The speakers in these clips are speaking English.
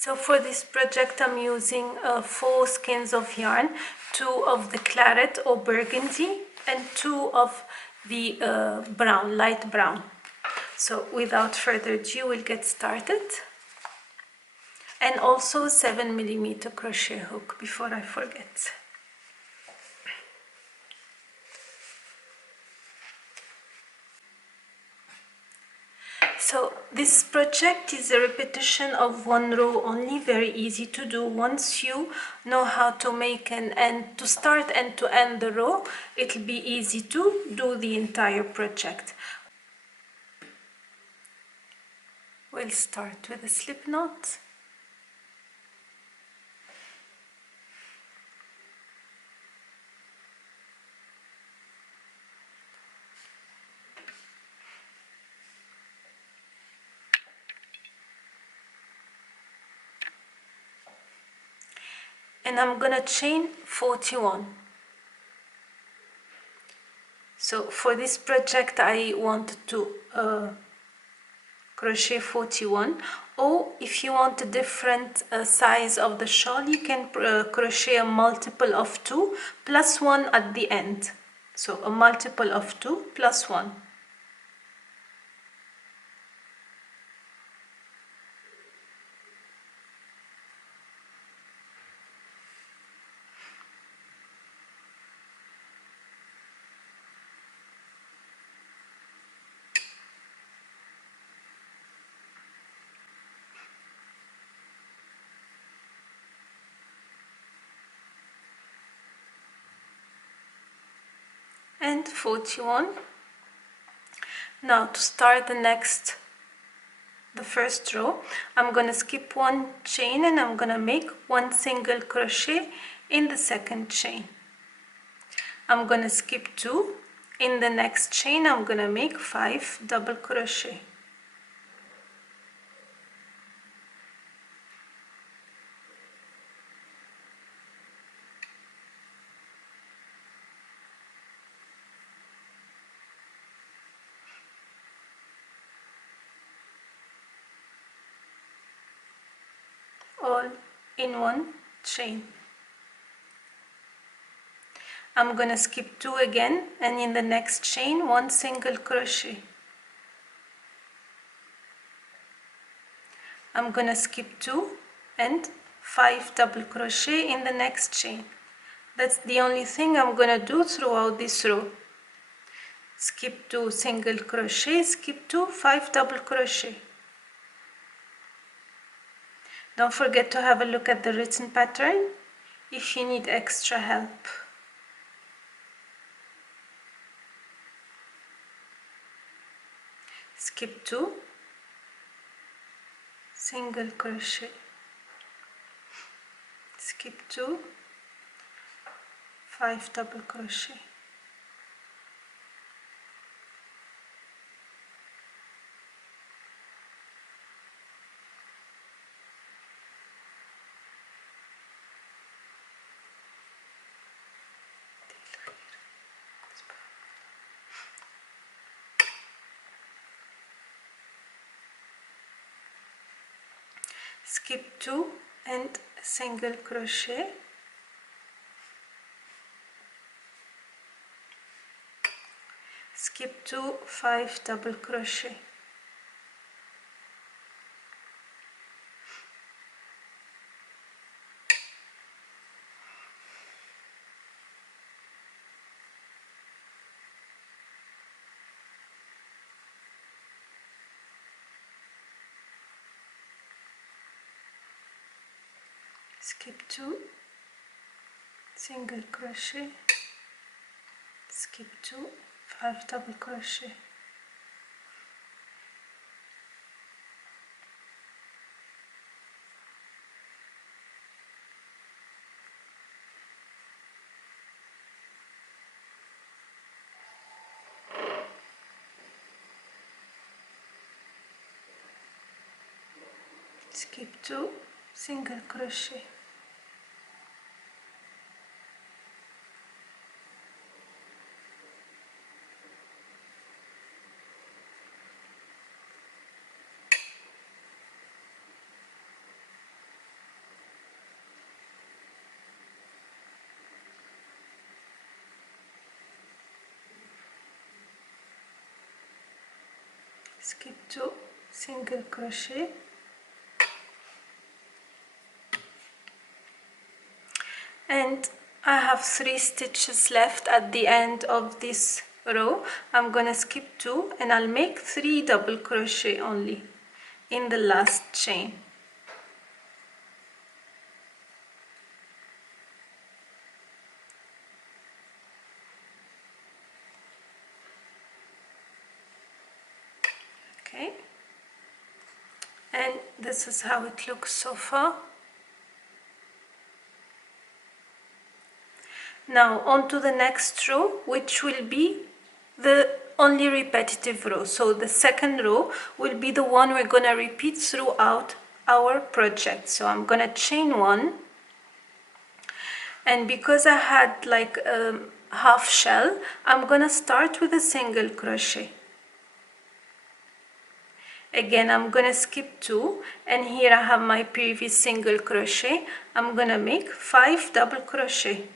So for this project I'm using 4 skeins of yarn, 2 of the claret or burgundy and 2 of the brown, light brown. So without further ado, we'll get started. And also 7mm crochet hook before I forget. So this project is a repetition of 1 row only, very easy to do. Once you know how to make an end, to start and to end the row, it'll be easy to do the entire project. We'll start with a slip knot. And I'm gonna chain 41. So for this project I wanted to crochet 41, or if you want a different size of the shawl, you can crochet a multiple of 2 plus 1 at the end. So a multiple of 2 plus 1. And 41. Now to start the first row, I'm gonna skip 1 chain and I'm gonna make 1 single crochet in the second chain. I'm gonna skip 2. In the next chain I'm gonna make 5 double crochet. All in 1 chain. I'm gonna skip 2 again, and in the next chain 1 single crochet. I'm gonna skip 2 and 5 double crochet in the next chain. That's the only thing I'm gonna do throughout this row. Skip 2 single crochet, skip 2, 5 double crochet. Don't forget to have a look at the written pattern if you need extra help. Skip 2, single crochet, skip 2, 5 double crochet. Skip 2 and single crochet, skip 2, 5 double crochet, skip 2, single crochet, skip 2, 5 double crochet. Skip 2, single crochet. skip 2, single crochet, and I have 3 stitches left at the end of this row. I'm gonna skip 2 and I'll make 3 double crochet only in the last chain. Okay, and this is how it looks so far. Now on to the next row, which will be the only repetitive row. So the second row will be the one we're gonna repeat throughout our project. So I'm gonna chain 1, and because I had like a half shell, I'm gonna start with a single crochet. Again, I'm gonna skip 2, and here I have my previous single crochet. I'm gonna make 5 double crochet.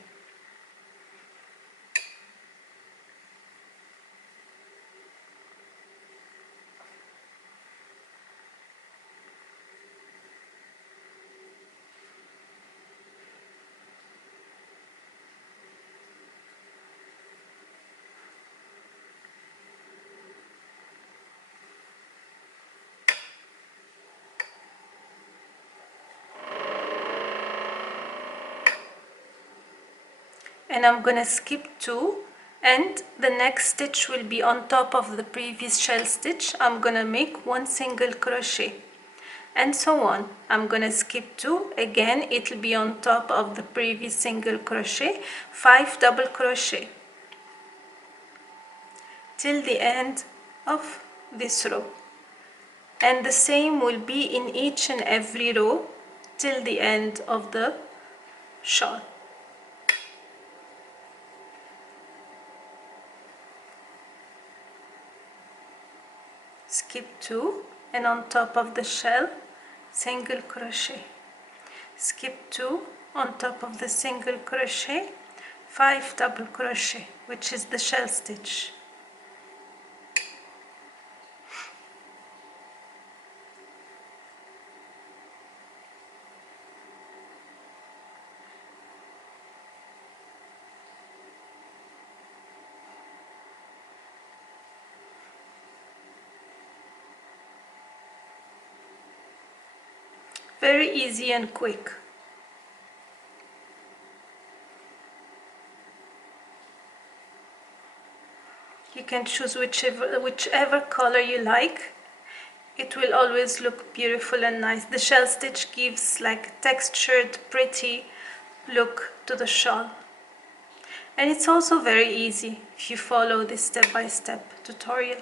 And I'm gonna skip 2, and the next stitch will be on top of the previous shell stitch. I'm gonna make 1 single crochet, and so on. I'm gonna skip 2, again it'll be on top of the previous single crochet, 5 double crochet till the end of this row, and the same will be in each and every row till the end of the shawl. Skip 2, and on top of the shell, single crochet. Skip 2, on top of the single crochet, 5 double crochet, which is the shell stitch. Very easy and quick. You can choose whichever color you like. It will always look beautiful and nice. The shell stitch gives like a textured, pretty look to the shawl. And it's also very easy if you follow this step-by-step tutorial.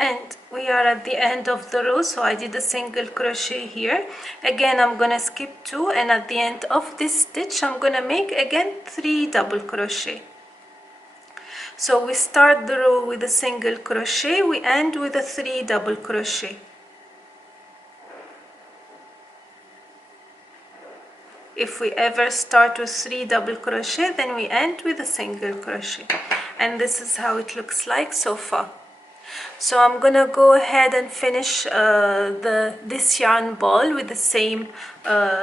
And we are at the end of the row, so I did a single crochet here. Again, I'm gonna skip 2, and at the end of this stitch I'm gonna make again 3 double crochet. So we start the row with a single crochet, we end with a 3 double crochet. If we ever start with 3 double crochet, then we end with a single crochet. And this is how it looks like so far. So I'm gonna go ahead and finish this yarn ball with the same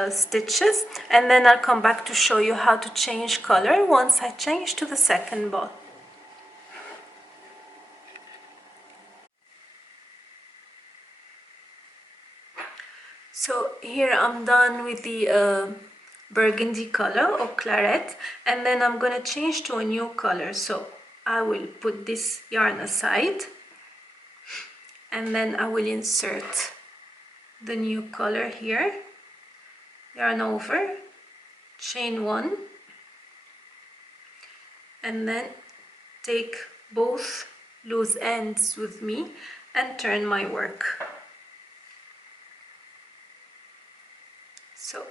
stitches, and then I'll come back to show you how to change color once I change to the second ball. So here I'm done with the burgundy color or claret, and then I'm gonna change to a new color. So I will put this yarn aside and then I will insert the new color here, yarn over, chain 1, and then take both loose ends with me and turn my work. So,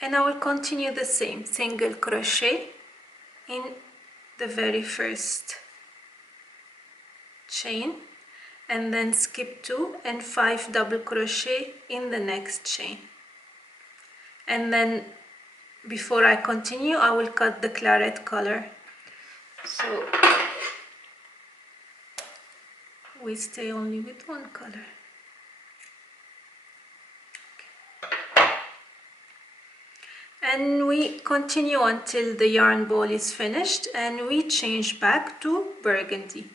and I will continue the same single crochet in the very first chain, and then skip 2 and 5 double crochet in the next chain. And then before I continue, I will cut the claret color. So we stay only with one color. And we continue until the yarn ball is finished, and we change back to burgundy.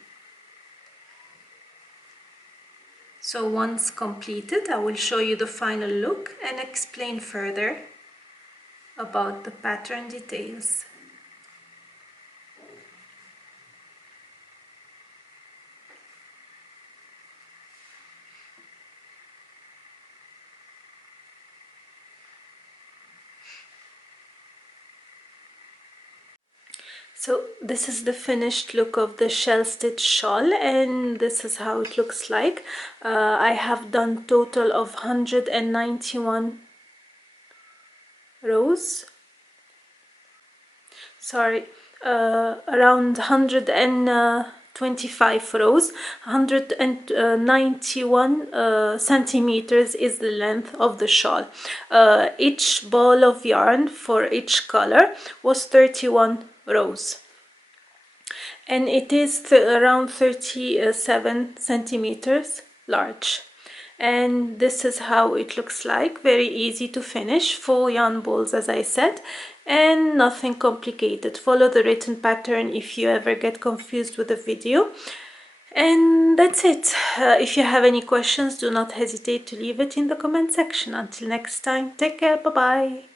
So once completed, I will show you the final look and explain further about the pattern details. So this is the finished look of the shell stitch shawl, and this is how it looks like. I have done total of 191 rows. Sorry, around 125 rows. 191 centimeters is the length of the shawl. Each ball of yarn for each color was 31 rows, and it is around 37 centimeters large. And this is how it looks like. Very easy to finish, 4 yarn balls as I said, and nothing complicated. Follow the written pattern if you ever get confused with the video. And that's it. If you have any questions, do not hesitate to leave it in the comment section. Until next time, take care, bye bye.